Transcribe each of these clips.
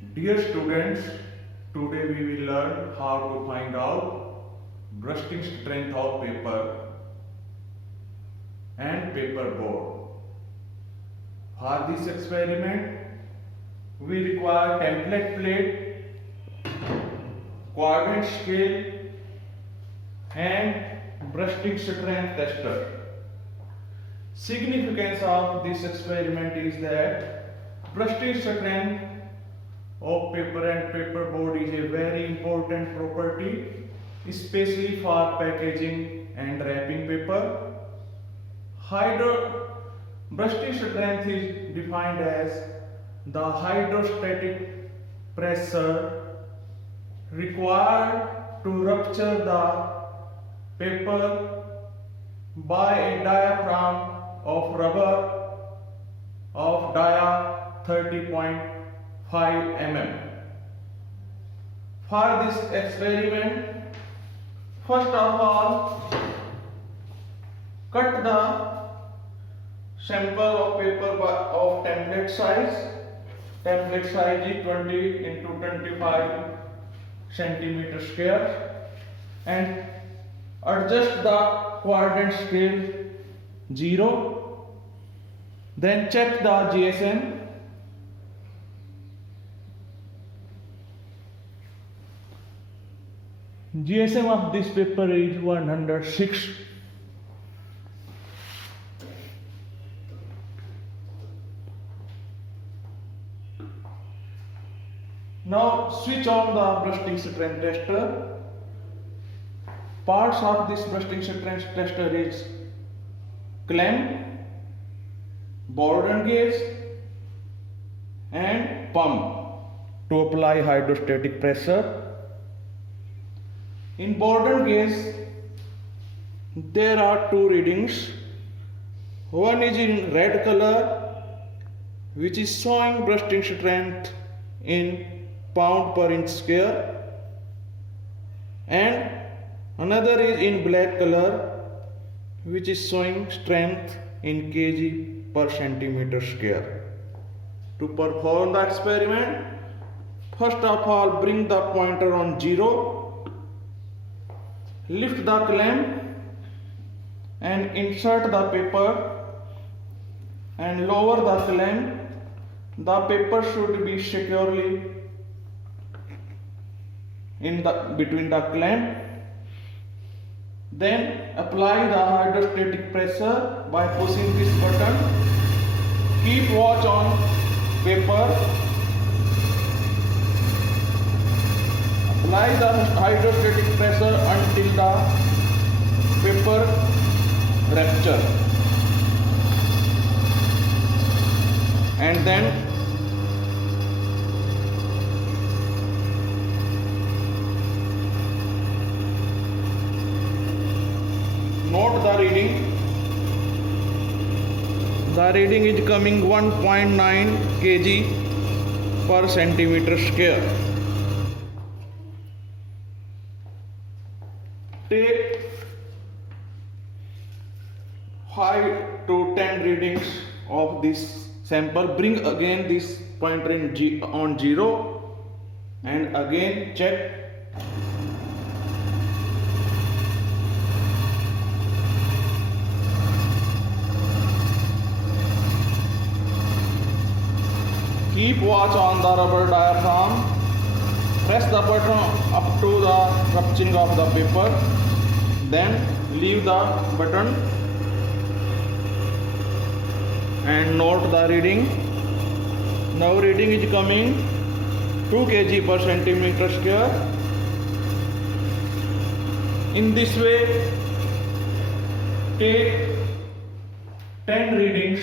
Dear students, today we will learn how to find out bursting strength of paper and paper board. For this experiment, we require template plate, coordinate scale and bursting strength tester. Significance of this experiment is that bursting strength of paper and paper board is a very important property, especially for packaging and wrapping paper. Bursting strength is defined as the hydrostatic pressure required to rupture the paper by a diaphragm of rubber of dia 30.5 mm. For this experiment, first of all, cut the sample of paper of template size. Template size is 20 into 25 centimeter square, and adjust the coordinate scale 0. Then check the GSM. GSM of this paper is 106. Now switch on the bursting strength tester. Parts of this bursting strength tester is clamp, Bourdon gauge and pump to apply hydrostatic pressure. In Bourdon gauge, there are two readings. One is in red color, which is showing bursting strength in pound per inch square, and another is in black color, which is showing strength in kg per centimeter square. To perform the experiment, first of all bring the pointer on 0, lift the clamp and insert the paper and lower the clamp. The paper should be securely in between the clamp. Then apply the hydrostatic pressure by pushing this button. Keep watch on paper. Apply the hydrostatic pressure until the paper rupture, and then note the reading. The reading is coming 1.9 kg per centimeter square. Take 5 to 10 readings of this sample. Bring again this pointer on 0 and again check. Keep watch on the rubber diaphragm. Press the button up to the rupturing of the paper. Then leave the button and note the reading. Now reading is coming 2 kg per centimeter square. In this way, take 10 readings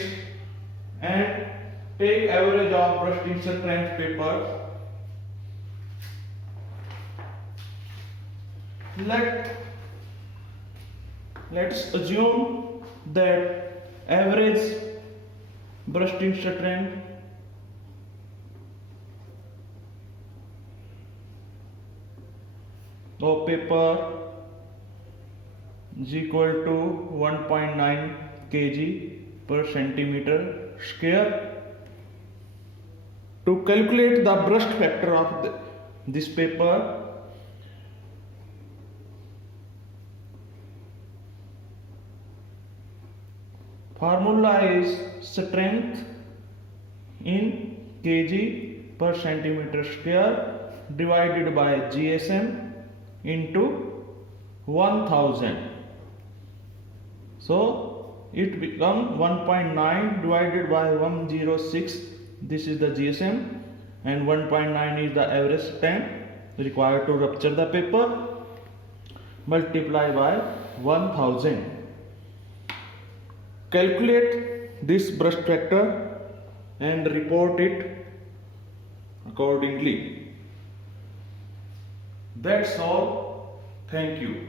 and take average of bursting strength paper. Let's assume that average bursting strength of paper is equal to 1.9 kg per centimeter square. To calculate the burst factor of this paper, formula is strength in kg per centimeter square divided by GSM into 1000. So it becomes 1.9 divided by 106. This is the GSM and 1.9 is the average time required to rupture the paper. Multiply by 1000. Calculate this burst factor and report it accordingly. That's all. Thank you.